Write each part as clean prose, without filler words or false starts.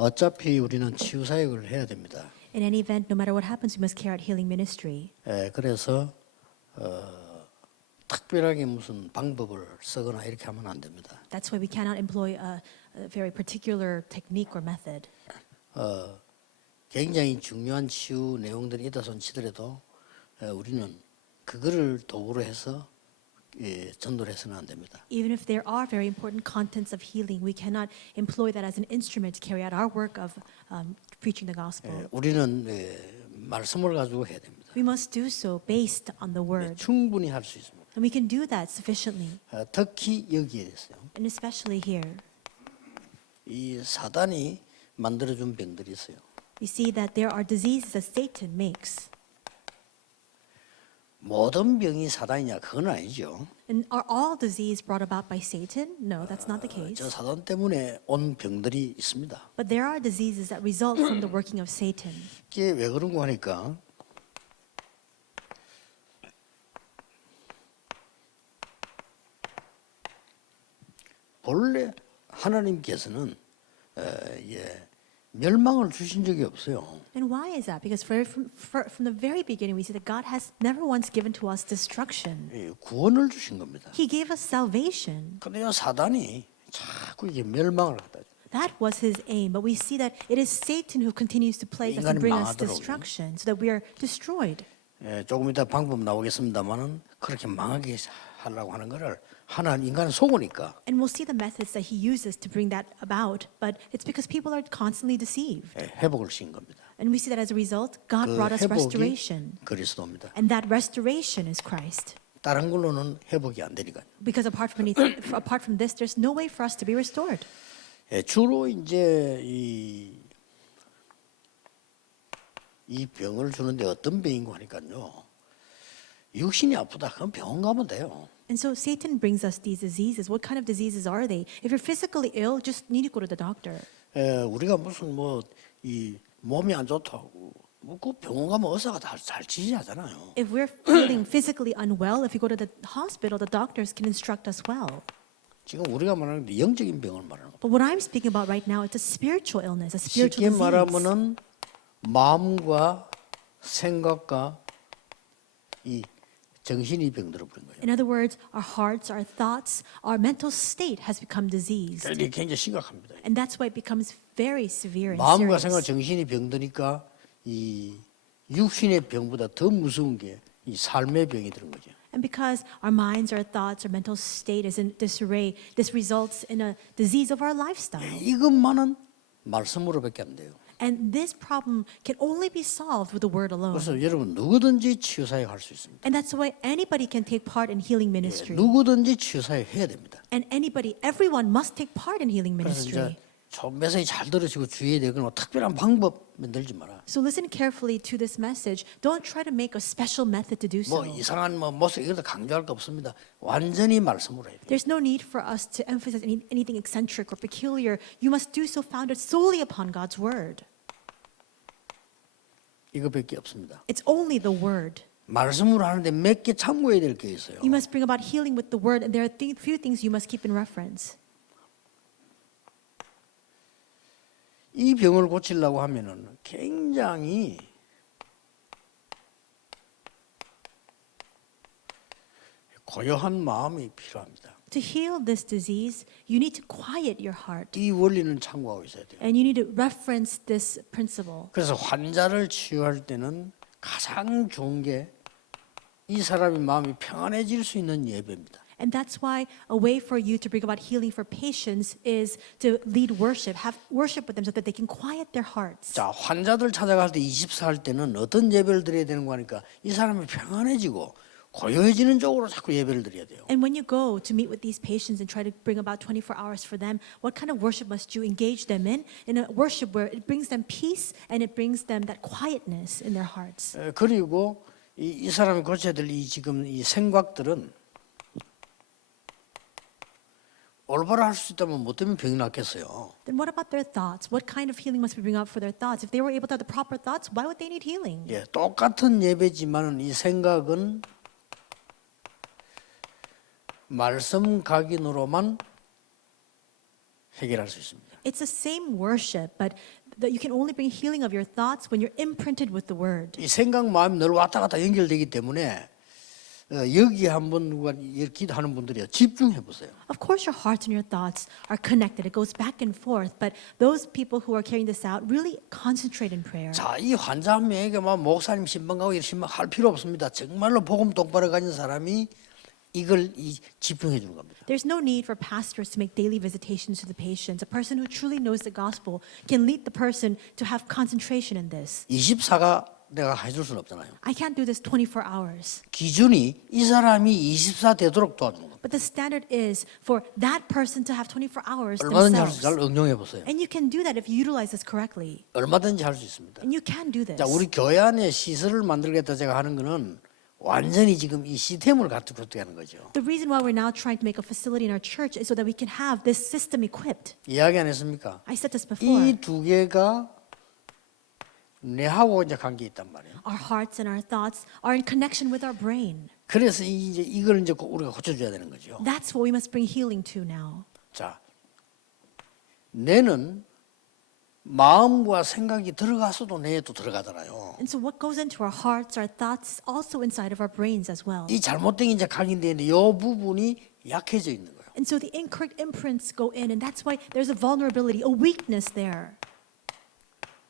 어차피 우리는 치유 사역을 해야 됩니다. In any event, no matter what happens, we must carry out healing ministry. 그래서 특별하게 무슨 방법을 쓰거나 이렇게 하면 안 됩니다. That's why we cannot employ a very particular technique or method. 굉장히 중요한 치유 내용들이 있다 손치더라도 우리는 그거를 도구로 해서 전도를 해서는 안 됩니다. Even if there are very important contents of healing, we cannot employ that as an instrument to carry out our work of preaching the gospel. 우리는 말씀을 가지고 해야 됩니다. We must do so based on the word. 충분히 할 수 있습니다. And we can do that sufficiently, 특히 여기에 있어요. and especially here. 이 사단이 만들어준 병들이 있어요. We see that there are diseases that Satan makes. 모든 병이 사단이냐 그건 아니죠. And are all disease brought about by Satan? No, that's not the case. 저 사단 때문에 온 병들이 있습니다. But there are diseases that result from the working of Satan. 이게 왜 그런가 하니까 본래 하나님께서는 멸망을 주신 적이 없어요. And why is that? Because from the very beginning, we see that God has never once given to us destruction. 구원을 주신 겁니다. He gave us salvation. 근데 사단이 자꾸 이게 멸망을 갖다 줘요. That was his aim. But we see that it is Satan who continues to plague us and 인간이 bring us 망하더라고요. destruction so that we are destroyed. 조금 이따 방법 나오겠습니다만은 그렇게 망하게 하려고 하는 거를 하나님 인간은 속으니까 And we'll see the methods that he uses to bring that about. But it's because people are constantly deceived. 회복을 신 겁니다. And we see that as a result, God 그 brought us 회복이 restoration. 그리스도입니다. And that restoration is Christ. 다른 걸로는 회복이 안 되니까요. Because apart from this, there's no way for us to be restored. 주로 이제 이 병을 주는데 어떤 병인가 하니까요. 육신이 아프다 그럼 병원 가면 돼요. And so Satan brings us these diseases. What kind of diseases are they? If you're physically ill, just need to go to the doctor. 우리가 무슨 이 몸이 안 좋다고 그 병원 가면 의사가 잘 지시하잖아요. If we're feeling physically unwell, if you go to the hospital, the doctors can instruct us well. 지금 우리가 말하는 게 영적인 병을 말하는 거예요. But what I'm speaking about right now, it's a spiritual illness, a spiritual 쉽게 disease. 말하면은 마음과 생각과 이 정신이 병들어 버린 거예요. In other words, our hearts, our thoughts, our mental state has become diseased. 이게 굉장히 심각합니다. And that's why it becomes very severe and 마음과 생각, serious. 정신이 병드니까 이 육신의 병보다 더 무서운 게 이 삶의 병이 들은 거죠. And because our minds, our thoughts, our mental state is in disarray, this results in a disease of our lifestyle. 이것만은 말씀으로밖에 안 돼요. And this problem can only be solved with the word alone. 그래서 여러분 누구든지 치유 사역 할 수 있습니다. And that's why anybody can take part in healing ministry. 누구든지 치유 사역 해야 됩니다. And everyone must take part in healing 그래서 ministry. 이제 좀 메시지 잘 들으시고 주의해야 되거나 특별한 방법 만들지 마라. So listen carefully to this message. Don't try to make a special method to do so. 이상한 모습 이것도 강조할 거 없습니다. 완전히 말씀으로 해야 돼요. There's no need for us to emphasize anything eccentric or peculiar. You must do so founded solely upon God's word. 이거밖에 없습니다. It's only the word. 말씀으로 하는데 몇 개 참고해야 될 게 있어요. You must bring about healing with the word, and there are few things you must keep in reference. 이 병을 고치려고 하면은 굉장히 고요한 마음이 필요합니다. To heal this disease, you need to quiet your heart. 이 원리는 참고하고 있어야 돼요. And you need to reference this principle. 그래서 환자를 치유할 때는 가장 좋은 게 이 사람의 마음이 평안해질 수 있는 예배입니다. And that's why a way for you to bring about healing for patients is to lead worship, have worship with them so that they can quiet their hearts. 자, 환자들 찾아갈 때 24 할 때는 어떤 예배를 드려야 되는 거니까 이 사람이 평안해지고 고요해지는 쪽으로 자꾸 예배를 드려야 돼요. And when you go to meet with these patients and try to bring about 24 hours for them, what kind of worship must you engage them in? In a worship where it brings them peace and it brings them that quietness in their hearts. 그리고 이 사람이 고쳐야 될 지금 이 생각들은 올바로 할 수 있다면 뭐 때문에 병이 낫겠어요? Then what about their thoughts? What kind of healing must we bring out for their thoughts? If they were able to have the proper thoughts, why would they need healing? 똑같은 예배지만은 이 생각은 말씀 각인으로만 해결할 수 있습니다. It's the same worship, but that you can only bring healing of your thoughts when you're imprinted with the word. 이 생각 마음이 늘 왔다 갔다 연결되기 때문에 여기 한번 누가 기도하는 분들이요 집중해 보세요. Of course, your hearts and your thoughts are connected. It goes back and forth. But those people who are carrying this out really concentrate in prayer. 자, 이 환자 한 명에게 막 목사님 신방 가고 이러시면 할 필요 없습니다. 정말로 복음 똑바로 가진 사람이 이걸 집중해 주는 겁니다. There's no need for pastors to make daily visitations to the patients. A person who truly knows the gospel can lead the person to have concentration in this. 24가 내가 해줄 수는 없잖아요. I can't do this 24 hours. 기준이 이 사람이 24 되도록 도와주는 겁니다. But the standard is for that person to have 24 hours 얼마든지 할 수 themselves. 잘 응용해 보세요. And you can do that if you utilize this correctly. 얼마든지 할 수 있습니다. And you can do this. 자, 우리 교회 안에 시설을 만들겠다 제가 하는 거는 완전히 지금 이 시스템을 갖추고 하는 거죠. The reason why we're now trying to make a facility in our church is so that we can have this system equipped. 이야기 안 했습니까? I said this before. 이 두 개가 뇌하고 이제 관계 있단 말이에요. Our hearts and our thoughts are in connection with our brain. 그래서 이걸 이제 우리가 고쳐줘야 되는 거죠. That's what we must bring healing to now. 자, 뇌는 마음과 생각이 들어가서도 뇌에도 들어가잖아요. And so what goes into our hearts, our thoughts, is also inside of our brains as well. 이 잘못된 이제 각인되어 있는데 이 부분이 약해져 있는 거예요. And so the incorrect imprints go in, and that's why there's a vulnerability, a weakness there.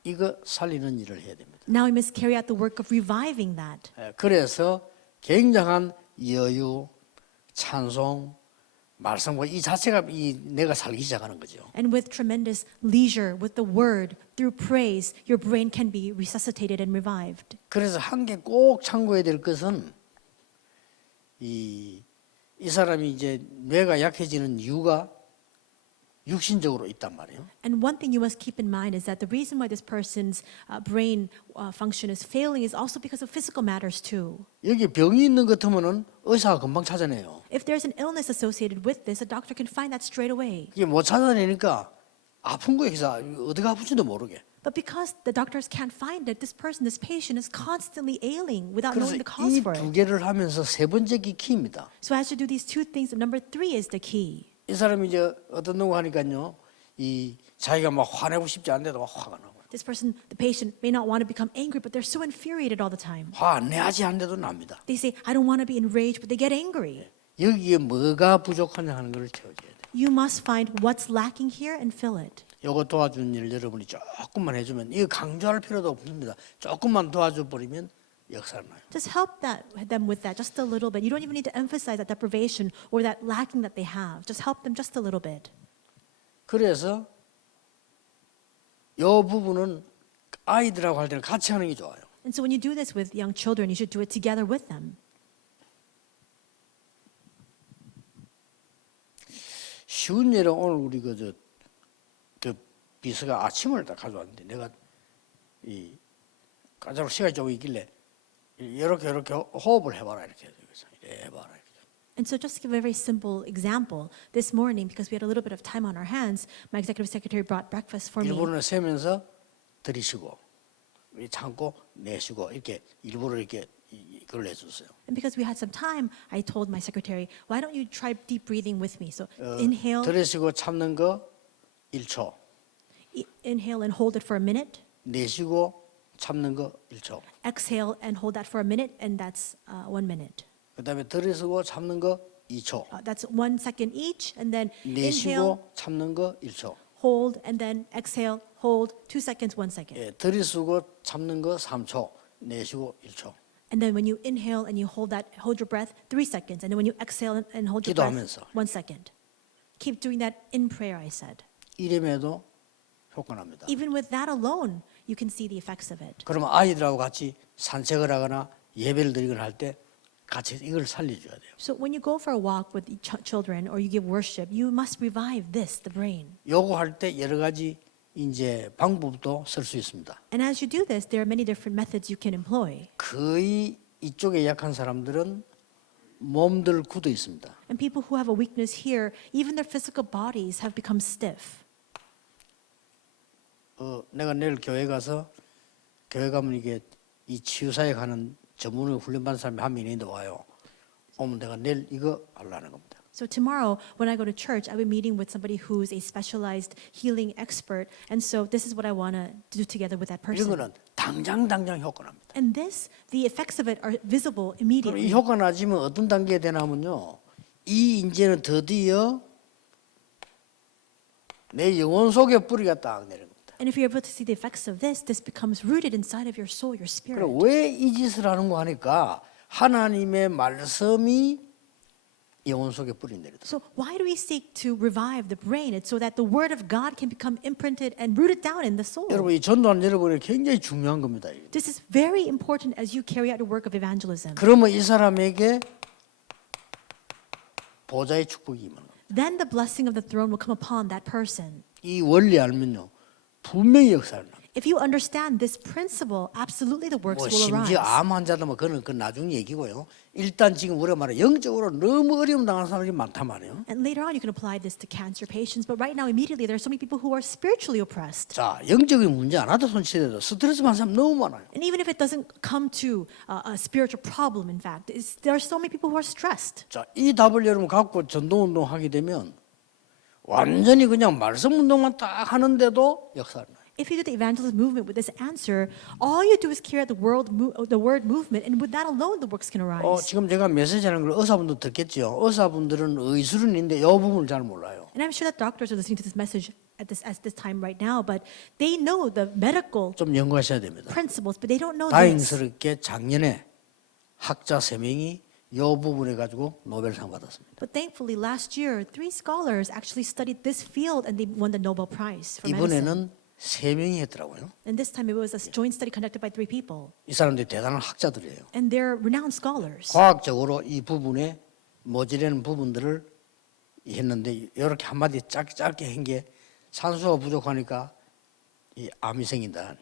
이거 살리는 일을 해야 됩니다. Now we must carry out the work of reviving that. 그래서 굉장한 여유, 찬송, 말씀과 이 자체가 내가 살기 시작하는 거죠. And with tremendous leisure, with the word, through praise, your brain can be resuscitated and revived. 그래서 한 개 꼭 참고해야 될 것은 이 사람이 이제 뇌가 약해지는 이유가 육신적으로 있단 말이에요. And one thing you must keep in mind is that the reason why this person's brain function is failing is also because of physical matters too. 여기 병이 있는 것 같으면은 의사가 금방 찾아내요. If there's an illness associated with this, a doctor can find that straight away. 이게 못 찾아내니까 아픈 거에 기사 어디가 아픈지도 모르게. But because the doctors can't find it, this person, this patient is constantly ailing without 그래서 knowing the cause 이 for 두 it. 개를 하면서 세 번째 게 키입니다. So as you do these two things, number 3 is the key. 이 사람이 이제 어떤 놈고 하니까요, 이 자기가 막 화내고 싶지 않은데도 막 화가 나고, This person, the patient, may not want to become angry, but they're so infuriated all the time. 화 안 내야지 하는데도 납니다. They say, I don't want to be enraged, but they get angry. 여기에 뭐가 부족하냐 하는 걸 채워줘야 돼. You must find what's lacking here and fill it. 요거 도와주는 일을 여러분이 조금만 해주면 이거 강조할 필요도 없습니다. 조금만 도와줘 버리면 역사를 나요. Just help them with that just a little bit. You don't even need to emphasize that deprivation or that lacking that they have. Just help them just a little bit. 그래서 요 부분은 아이들하고 할 때는 같이 하는 게 좋아요. And so when you do this with young children, you should do it together with them. 쉬운 예로 오늘 우리 그 비서가 아침을 다 가져왔는데 내가 이 가자로 시간이 좀 있길래 이렇게 호흡을 해봐라 이렇게 해봐라. And so just to give a very simple example, this morning, because we had a little bit of time on our hands, my executive secretary brought breakfast for me. 일부러는 세면서 들이쉬고 참고 내쉬고 이렇게 일부러 이렇게 이걸 해줬어요. And because we had some time, I told my secretary, why don't you try deep breathing with me? So inhale, 들이쉬고 참는 거 1초, inhale and hold it for a minute. 내쉬고 참는 거 1초. Exhale and hold that for a minute, and that's 1 minute. 그다음에 들이쉬고 참는 거 2초. That's 1 second each, and then inhale, 내쉬고 참는 거 1초. hold, and then exhale, hold, 2 seconds, 1 second. 예, 들이쉬고 참는 거 3초. 내쉬고 1초. And then when you inhale and you hold your breath, 3 seconds. And then when you exhale and hold your breath, 기도하면서. 1 second. Keep doing that in prayer, I said. 이름에도 효과 납니다. Even with that alone, you can see the effects of it. 그러면 아이들하고 같이 산책을 하거나 예배를 드리거나 할 때 같이 이걸 살려줘야 돼요. So when you go for a walk with children or you give worship, you must revive this, the brain. 요거 할 때 여러 가지 이제 방법도 쓸 수 있습니다. And as you do this, there are many different methods you can employ. 거의 이쪽에 약한 사람들은 몸들 굳어 있습니다. And people who have a weakness here, even their physical bodies have become stiff. 내가 내일 교회 가서 교회 가면 이게 이 치유사에 가는 전문으로 훈련받은 사람이 한 명 있는데 와요. 오면 내가 내일 이거 하려는 겁니다. So tomorrow, when I go to church, I'll be meeting with somebody who's a specialized healing expert. And so this is what I want to do together with that 이런 person. 거는 당장 효과납니다. And this, the effects of it are visible 그럼 이 immediately. 효과 나지면 어떤 단계에 되냐면요. 이 이제는 드디어 내 영혼 속에 뿌리가 딱 내려옵니다. And if you're able to see the effects of this, this becomes rooted inside of your soul, your spirit. 그럼 왜 이 짓을 하는 거 하니까 하나님의 말씀이 영혼 속에 뿌리 내리다. So why do we seek to revive the brain? It's so that the word of God can become imprinted and rooted down in the soul. 여러분 이 전도하는 여러분이 굉장히 중요한 겁니다. This is very important as you carry out the work of evangelism. 그러면 이 사람에게 보좌의 축복이 임하는 겁니다. Then the blessing of the throne will come upon that person. 이 원리 알면요 분명히 역사를 합니다. If you understand this principle, absolutely the works 뭐 will arise. 심지어 암 환자도 뭐 그건 나중 얘기고요. 일단 지금 우리가 말해 영적으로 너무 어려움 당하는 사람들이 많단 말이에요. And later on, you can apply this to cancer patients. But right now, immediately, there are so many people who are spiritually oppressed. 자 영적인 문제 안 하다 손치더라도 스트레스 받는 사람 너무 많아요. And even if it doesn't come to a spiritual problem, in fact, there are so many people who are stressed. 자, 이 답을 여러분 갖고 전도 운동 하게 되면 완전히 그냥 말씀 운동만 딱 하는데도 역사를 나요. If you do the evangelist movement with this answer, all you do is carry out the word movement, and with that alone, the works can arise. 지금 제가 메시지하는 걸 의사분도 듣겠죠. 의사분들은 의술은 있는데 이 부분을 잘 몰라요. And I'm sure that doctors are listening to this message at this time right now, but they know the medical 좀 연구하셔야 됩니다. principles, but they don't know this. 다행스럽게 작년에 학자 3명이 이 부분에 가지고 노벨상 받았습니다. But thankfully, last year, 3 scholars actually studied this field, and they won the Nobel Prize for medicine. 이번에는 3명이 했더라고요. And this time, it was a joint study conducted by 3 people, 이 사람들이 대단한 학자들이에요. and they're renowned scholars. 과학적으로 이 부분에 모자라는 부분들을 했는데 이렇게 한마디 짧게 한 게 산소가 부족하니까 이 암이 생긴다.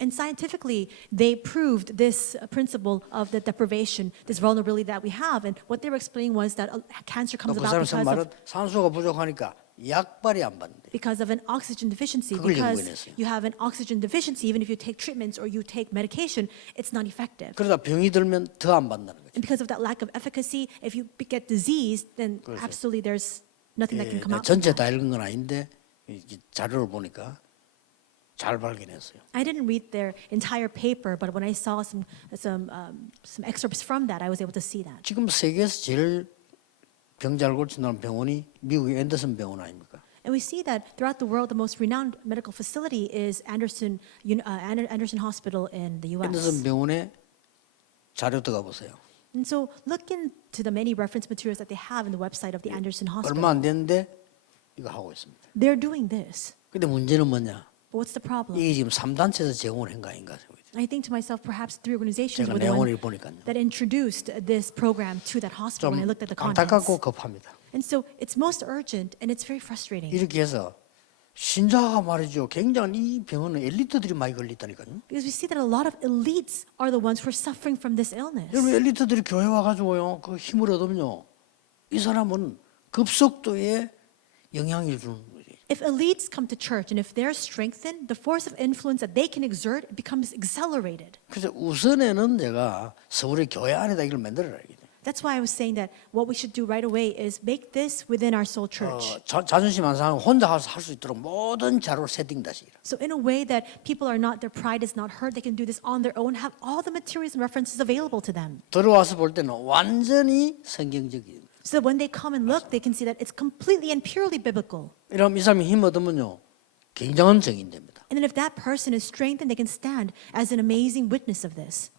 And scientifically, they proved this principle of the deprivation, this vulnerability that we have. And what they were explaining was that cancer comes 그 about 사람 말은 산소가 부족하니까 약발이 안 받는데. because of an oxygen deficiency. 그걸 Because 연구해냈어요. you have an oxygen deficiency, even if you take treatments or you take medication, it's not effective. 그러다 병이 들면 더 안 받는다는 거죠. And because of that lack of efficacy, if you get disease, then 그렇죠. absolutely there's nothing that can come out. 전체 From 다 that. 읽은 건 아닌데 이 자료를 보니까 잘 발견했어요. I didn't read their entire paper, but when I saw some excerpts from that, I was able to see that. 지금 세계에서 제일 병자를 고친다는 병원이 미국의 앤더슨 병원 아닙니까? And we see that throughout the world, the most renowned medical facility is Anderson Hospital in the U.S. 앤더슨 병원에 자료 들어가 보세요. And so look into the many reference materials that they have in the website of the Anderson 얼마 Hospital. 안 됐는데 이거 하고 있습니다. They're doing this. 근데 문제는 뭐냐? But what's the problem? 이게 지금 3단체에서 제공을 한 거 아닌가 생각해요. I think to myself, perhaps 3 organizations 제가 were the 내용을 one 보니까요. that introduced this program to that hospital 좀 when I looked at the 안타깝고 contents. 급합니다. And so it's most urgent and it's very frustrating. 이렇게 해서 신자가 말이죠. 굉장히 이 병원은 엘리트들이 많이 걸렸다니까요. Because we see that a lot of elites are the ones who are suffering from this illness. 여러분 엘리트들이 교회 와가지고요. 그 힘을 얻으면요. 이 사람은 급속도에 영향을 주는 거예요. If elites come to church and if they're strengthened, the force of influence that they can exert becomes accelerated. 그래서 우선에는 제가 서울의 교회 안에다 이걸 만들어라. That's why I was saying that what we should do right away is make this within our soul church. 자존심 안 상하고 혼자 할 수 있도록 모든 자료를 세팅다시. So in a way that people are not, their pride is not hurt, they can do this on their own, have all the materials and references available to them. 들어와서 볼 때는 완전히 성경적이에요. So that when they come and look, they can see that it's completely and purely biblical. 이러면 이 사람이 힘 얻으면요. 굉장한 증인됩니다. And then if that person is strengthened, they can stand as an amazing witness of this.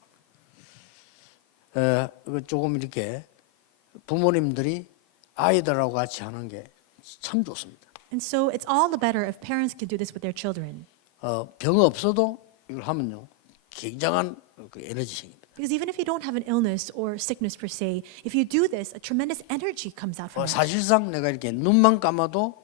조금 이렇게 부모님들이 아이들하고 같이 하는 게 참 좋습니다. And so it's all the better if parents can do this with their children. 병 없어도 이걸 하면요. 굉장한 그 에너지 생깁니다. Because even if you don't have an illness or sickness per se, if you do this, a tremendous energy comes out from it. 사실상 내가 이렇게 눈만 감아도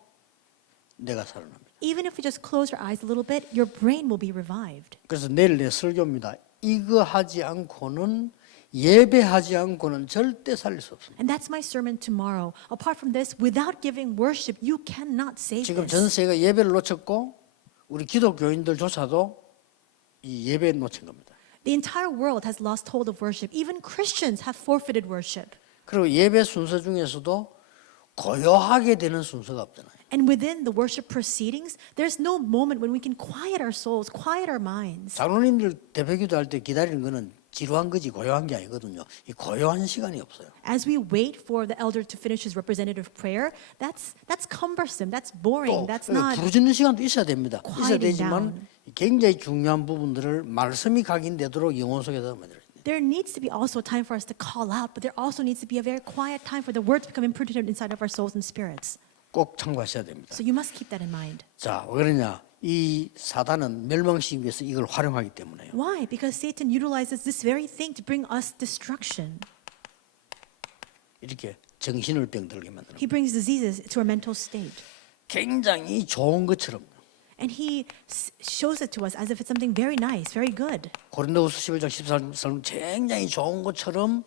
내가 살아납니다. Even if you just close your eyes a little bit, your brain will be revived. 그래서 내일 내 설교입니다. 이거 하지 않고는 예배하지 않고는 절대 살릴 수 없습니다. And that's my sermon tomorrow. Apart from this, without giving worship, you cannot save 지금 this. 전 세계가 예배를 놓쳤고 우리 기독교인들조차도 이 예배에 놓친 겁니다. The entire world has lost hold of worship. Even Christians have forfeited worship. 그리고 예배 순서 중에서도 고요하게 되는 순서가 없잖아요. And within the worship proceedings, there's no moment when we can quiet our souls, quiet our minds. 장로님들 대표기도 할 때 기다리는 거는 지루한 거지 고요한 게 아니거든요. 이 고요한 시간이 없어요. As we wait for the elder to finish his representative prayer, that's cumbersome, that's boring, 또 that's not. 부르짖는 시간도 있어야 됩니다. 있어야 quieting 되지만 굉장히 중요한 부분들을 말씀이 각인되도록 영혼 속에서 만들어요. There needs to be also a time for us to call out, but there also needs to be a very quiet time for the word to become imprinted inside of our souls and spirits. 꼭 참고하셔야 됩니다. So you must keep that in mind. 자, 왜 그러냐? 이 사단은 멸망시키기 위해서 이걸 활용하기 때문에요. Why? Because Satan utilizes this very thing to bring us destruction. 이렇게 정신을 병들게 만드는. He brings diseases to our mental state. 굉장히 좋은 것처럼. And he shows it to us as if it's something very nice, very good. 고린도후서 11장 14절 굉장히 좋은 것처럼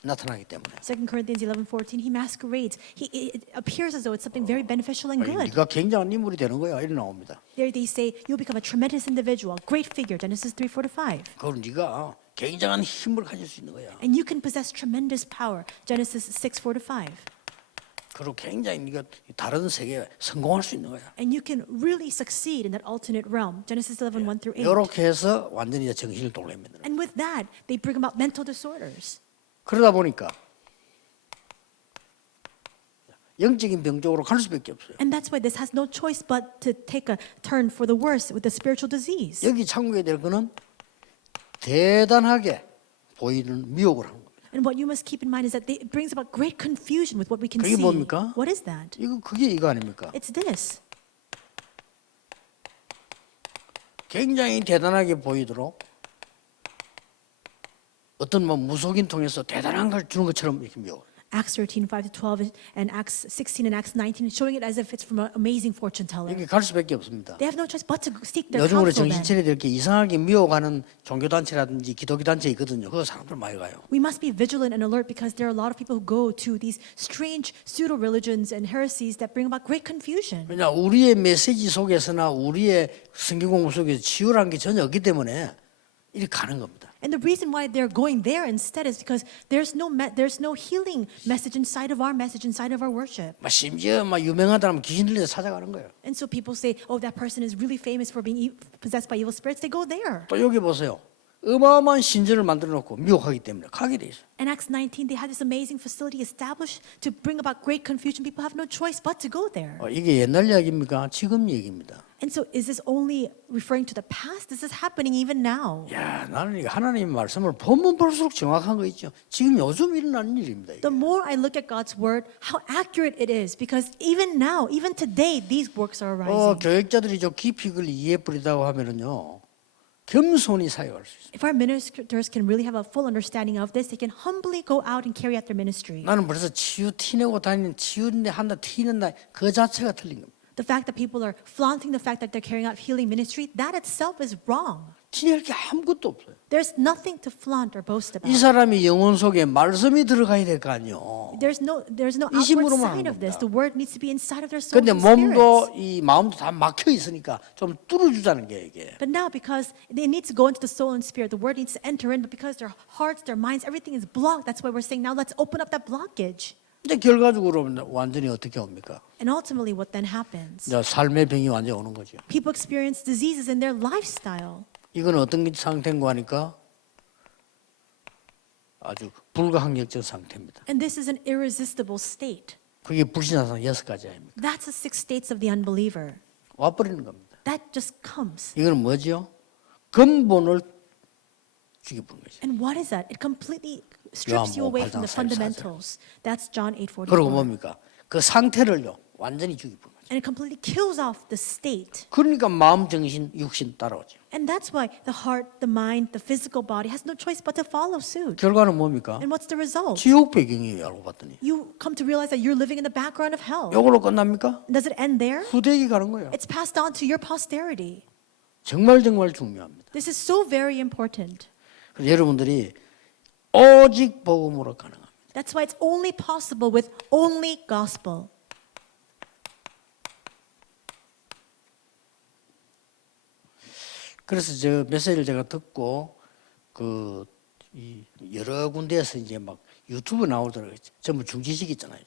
나타나기 때문에. 2 Corinthians 11:14, he masquerades. It appears as though it's something very beneficial and good. 네가 굉장한 인물이 되는 거야. 이래 나옵니다. There they say, you'll become a tremendous individual, a great figure, Genesis 3:4-5. 그걸 네가 굉장한 힘을 가질 수 있는 거야. And you can possess tremendous power, Genesis 6:4-5. 그리고 굉장히 네가 다른 세계에 성공할 수 있는 거야. And you can really succeed in that alternate realm, Genesis 11:1-8. 이렇게 해서 완전히 정신을 돌립니다. And with that, they bring about mental disorders. 그러다 보니까 영적인 병 쪽으로 갈 수밖에 없어요. And that's why this has no choice but to take a turn for the worse with the spiritual disease. 여기 참고해야 될 거는 대단하게 보이는 미혹을 하는 겁니다. And what you must keep in mind is that it brings about great confusion with what we can 그게 see. 뭡니까? What is that? 그게 이거 아닙니까? It's this. 굉장히 대단하게 보이도록 어떤 뭐 무속인 통해서 대단한 걸 주는 것처럼 이렇게 미워. Acts 13:5-12 and Acts 16 and Acts 19, showing it as if it's from an amazing fortune teller. 이게 갈 수밖에 없습니다. They have no choice but to seek their 요즘으로 counsel 정신 then. 차려야 될 게 이상하게 미워가는 종교 단체라든지 기독교 단체 있거든요. 그거 사람들 많이 가요. We must be vigilant and alert because there are a lot of people who go to these strange pseudo religions and heresies that bring about great confusion. 왜냐 우리의 메시지 속에서나 우리의 성경 공부 속에서 치유라는 게 전혀 없기 때문에 이렇게 가는 겁니다. And the reason why they're going there instead is because there's no healing message inside of our message, inside of our worship. 막 심지어 막 유명하다면 귀신 들려서 찾아가는 거예요. And so people say, oh, that person is really famous for being possessed by evil spirits. They go there. 또 여기 보세요. 어마어마한 신전을 만들어 놓고 미혹하기 때문에 가게 돼 있어요. In Acts 19, they had this amazing facility established to bring about great confusion. People have no choice but to go there. 이게 옛날 이야기입니까? 지금 얘기입니다. And so is this only referring to the past? This is happening even now. 야, 나는 하나님 말씀을 보면 볼수록 정확한 거 있죠. 지금 요즘 일어나는 일입니다. 이게. The more I look at God's word, how accurate it is, because even now, even today, these works are arising. 교육자들이 좀 깊이 그걸 이해해 버리다고 하면은요. 겸손히 사역할 수 있어요. If our ministers can really have a full understanding of this, they can humbly go out and carry out their ministry. 나는 벌써 치유 티내고 다니는 치유인데 한다 티낸다 그 자체가 틀린 겁니다. The fact that people are flaunting the fact that they're carrying out healing ministry, that itself is wrong. 티낼 게 아무것도 없어요. There's nothing to flaunt or boast 이 about. 사람이 영혼 속에 말씀이 들어가야 될 거 아니요. There's no outward 이심으로만 sign 하는 of this. 겁니다. The word needs to be inside of their souls 근데 and spirits. 몸도 이 마음도 다 막혀 있으니까 좀 뚫어주자는 게 이게. But now, because they need to go into the soul and spirit, the word needs to enter in. But because their hearts, their minds, everything is blocked, that's why we're saying now let's open up that blockage. 근데 결과적으로 완전히 어떻게 옵니까? And ultimately, what then happens? 이제 삶의 병이 완전히 오는 거죠. People experience diseases in their lifestyle. 이건 어떤 상태인가 하니까 아주 불가항력적 상태입니다. And this is an irresistible state. 그게 불신앙상 6가지 아닙니까? That's the 6 states of the unbeliever. 와버리는 겁니다. That just comes. 이건 뭐죠? 근본을 죽여버리는 거죠. And what is that? It completely strips you away from the 8장 44절. fundamentals. That's John 그리고 8:44. 뭡니까? 그 상태를요 완전히 죽여버리는 거죠. And it completely kills off the state. 그러니까 마음, 정신, 육신 따라오죠. And that's why the heart, the mind, the physical body has no choice but to follow suit. 결과는 뭡니까? And what's the result? 지옥 배경이에요. 알고 봤더니. You come to realize that you're living in the background of hell. 이걸로 끝납니까? Does it end there? 후대에게 가는 거예요. It's passed on to your posterity. 정말 중요합니다. This is so very important. 그래서 여러분들이 오직 복음으로 가능합니다. That's why it's only possible with only gospel. 그래서 저 메시지를 제가 듣고 이 여러 군데에서 이제 막 유튜브 나오더라고요. 전부 중지식 있잖아요.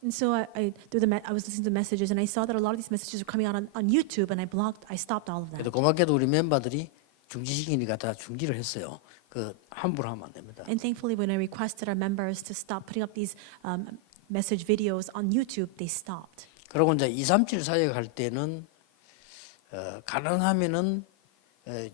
And so I was listening to messages, and I saw that a lot of these messages were coming out on YouTube, and I stopped all of that. 그래도 고맙게도 우리 멤버들이 중지시키니까 다 중지를 했어요. 그 함부로 하면 안 됩니다. And thankfully, when I requested our members to stop putting up these message videos on YouTube, they stopped. 그리고 이제 237 사역할 때는 가능하면은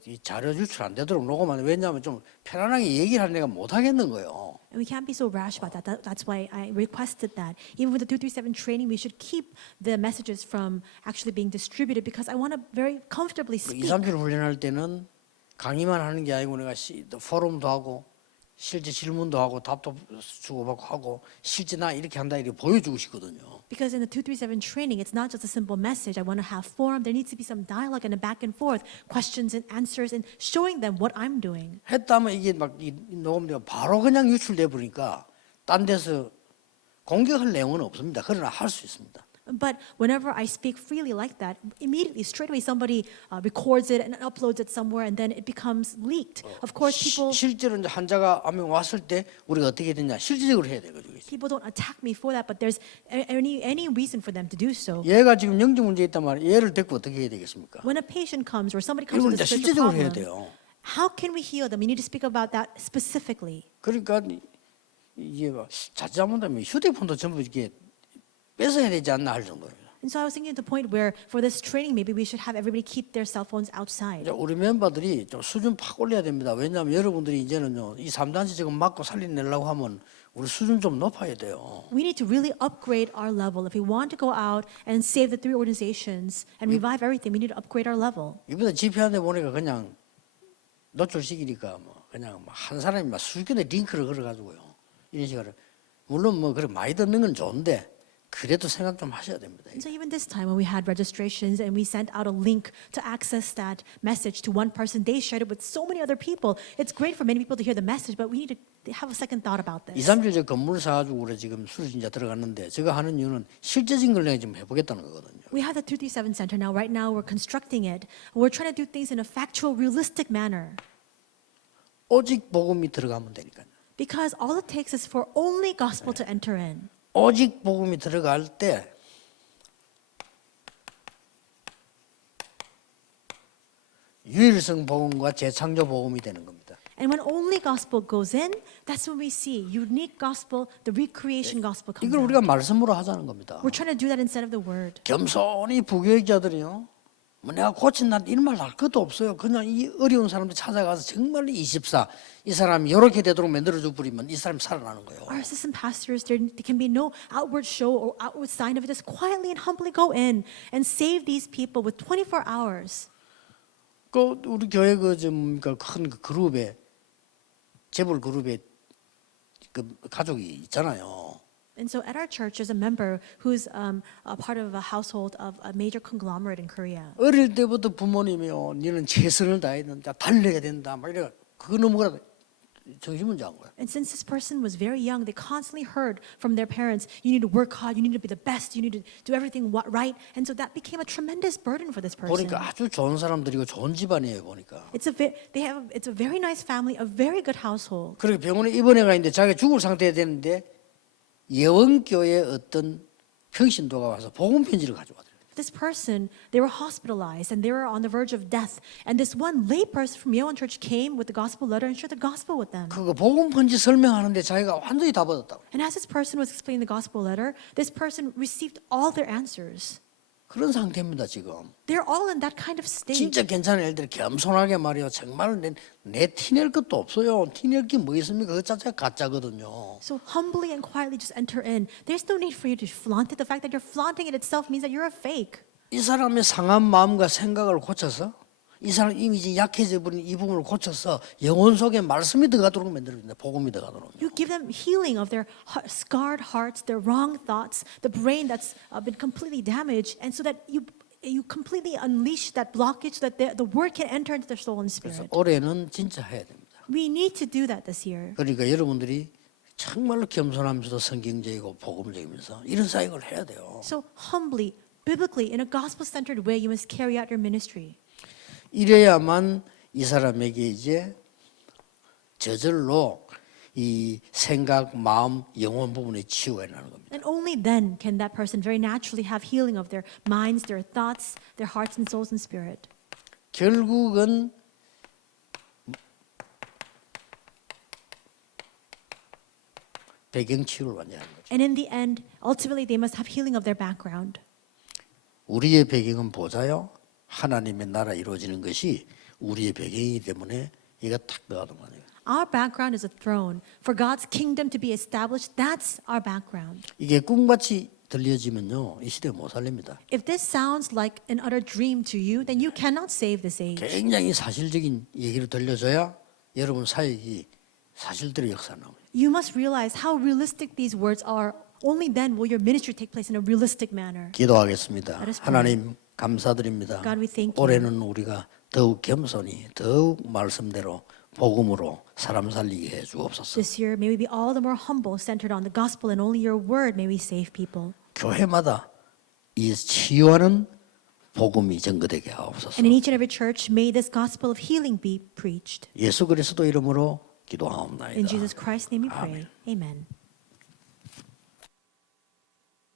이 자료 유출 안 되도록 녹음하는 왜냐하면 좀 편안하게 얘기를 하는 애가 못 하겠는 거예요. And we can't be so rash about that. That's why I requested that. Even with the 237 training, we should keep the messages from actually being distributed because I want to very comfortably speak. 237 훈련할 때는 강의만 하는 게 아니고 내가 포럼도 하고 실제 질문도 하고 답도 주고받고 하고 실제 나 이렇게 한다 이렇게 보여주고 싶거든요. Because in the 237 training, it's not just a simple message. I want to have forum. There needs to be some dialogue and a back and forth, questions and answers, and showing them what I'm doing. 했다면 이게 막 녹음되고 바로 그냥 유출돼 버리니까 딴 데서 공격할 내용은 없습니다. 그러나 할 수 있습니다. But whenever I speak freely like that, immediately, straight away, somebody records it and uploads it somewhere, and then it becomes leaked. Of course, 실제로 이제 환자가 한 명 왔을 때 우리가 어떻게 되냐 실질적으로 해야 되거든요. people don't attack me for that, but there's any reason for them to do so. 얘가 지금 영적 문제 있단 말이에요. 얘를 데리고 어떻게 해야 되겠습니까? When a patient comes or somebody comes 이걸 with 이제 a spiritual 실제적으로 해야 problem, 돼요. how can we heal them? We need to speak about that specifically. 그러니까 이게 자칫하면 휴대폰도 전부 이렇게 뺏어야 되지 않나 할 정도예요. And so I was thinking at the point where for this training, maybe we should have everybody keep their cell phones outside. 이제 우리 멤버들이 좀 수준 팍 올려야 됩니다. 왜냐하면 여러분들이 이제는요 이 3단체 지금 맞고 살려내려고 하면 우리 수준 좀 높아야 돼요. We need to really upgrade our level. If we want to go out and save the three organizations and revive everything, we need to upgrade our level. 이번에 집회하는데 보니까 그냥 노출시키니까 뭐 그냥 한 사람이 막 수십 개의 링크를 걸어가지고요 이런 식으로 물론 뭐 그래 많이 듣는 건 좋은데. 그래도 생각 좀 하셔야 됩니다. And so even this time when we had registrations and we sent out a link to access that message to one person, they shared it with so many other people. It's great for many people to hear the message, but we need to have a second thought about this. 2, 3주 저 건물 사가지고 그래 지금 수리진자 들어갔는데 제가 하는 이유는 실제적인 걸 내가 지금 해보겠다는 거거든요. We have the 237 center now. Right now we're constructing it. We're trying to do things in a factual, realistic manner. 오직 복음이 들어가면 되니까요. Because all it takes is for only gospel to enter in. 오직 복음이 들어갈 때 유일성 복음과 재창조 복음이 되는 겁니다. And when only gospel goes in, that's when we see unique gospel, the recreation gospel comes 이걸 out. 우리가 말씀으로 하자는 겁니다. We're trying to do that instead of the word. 겸손히 부교육자들이요. 뭐 내가 고친다 이런 말 할 것도 없어요. 그냥 이 어려운 사람들 찾아가서 정말 24 이 사람이 이렇게 되도록 만들어줘 버리면 이 사람이 살아나는 거예요. Our assistant pastors, there can be no outward show or outward sign of it. Just quietly and humbly go in and save these people with 24 hours. 그 우리 교회 큰 그룹에 재벌 그룹에 그 가족이 있잖아요. And so at our church, there's a member who's a part of a household of a major conglomerate in Korea. 어릴 때부터 부모님이요, 너는 최선을 다해야 된다, 달려야 된다, 막 이래. 그거 너무나 정신문제한 거야. And since this person was very young, they constantly heard from their parents, you need to work hard, you need to be the best, you need to do everything right. And so that became a tremendous burden for this person. 보니까 아주 좋은 사람들이고 좋은 집안이에요 보니까. It's a very nice family, a very good household. 그렇게 병원에 입원해가 있는데 자기가 죽을 상태에 되는데 예원교회 어떤 평신도가 와서 복음 편지를 가져왔더래요. This person, they were hospitalized and they were on the verge of death. And this one lay person from Yeowon Church came with the gospel letter and shared the gospel with them. 그거 복음 편지 설명하는데 자기가 완전히 다 받았다고. And as this person was explaining the gospel letter, this person received all their answers. 그런 상태입니다 지금. They're all in that kind of state. 진짜 괜찮은 애들 겸손하게 말이요. 정말 내 티낼 것도 없어요. 티낼 게 뭐 있습니까? 그 자체가 가짜거든요. So humbly and quietly just enter in. There's no need for you to flaunt it. The fact that you're flaunting it itself means that you're a fake. 이 사람의 상한 마음과 생각을 고쳐서 이 사람 이미지 약해져 버린 이 부분을 고쳐서 영혼 속에 말씀이 들어가도록 만들어준다. 복음이 들어가도록. You give them healing of their scarred hearts, their wrong thoughts, the brain that's been completely damaged, and so that you completely unleash that blockage so that the word can enter into their soul and 그래서 spirit. 올해는 진짜 해야 됩니다. We need to do that this year. 그러니까 여러분들이 정말로 겸손하면서도 성경적이고 복음적이면서 이런 사역을 해야 돼요. So humbly, biblically, in a gospel-centered way, you must carry out your ministry. 이래야만 이 사람에게 이제 저절로 이 생각, 마음, 영혼 부분에 치유가 나는 겁니다. And only then can that person very naturally have healing of their minds, their thoughts, their hearts and souls and spirit. 결국은 배경 치유를 완전히 하는 거죠. And in the end, ultimately they must have healing of their background. 우리의 배경은 보자요. 하나님의 나라 이루어지는 것이 우리의 배경이기 때문에 이가 딱 들어가는 거예요. Our background is a throne. For God's kingdom to be established, that's our background. 이게 꿈같이 들려지면요, 이 시대 못 살립니다. If this sounds like an utter dream to you, then you cannot save this age. 굉장히 사실적인 얘기를 들려줘야 여러분 사역이 사실대로 역사 나옵니다. You must realize how realistic these words are. Only then will your ministry take place in a realistic manner. 기도하겠습니다. Let us pray. 하나님 감사드립니다. God, we thank you. 올해는 우리가 더욱 겸손히 더욱 말씀대로 복음으로 사람 살리게 해 주옵소서. This year, may we be all the more humble, centered on the gospel and only your word may we save people. 교회마다 이 치유하는 복음이 전거되게 하옵소서. And in each and every church, may this gospel of healing be preached. 예수 그리스도 이름으로 In 기도하옵나이다. Jesus Christ's name we pray. Amen.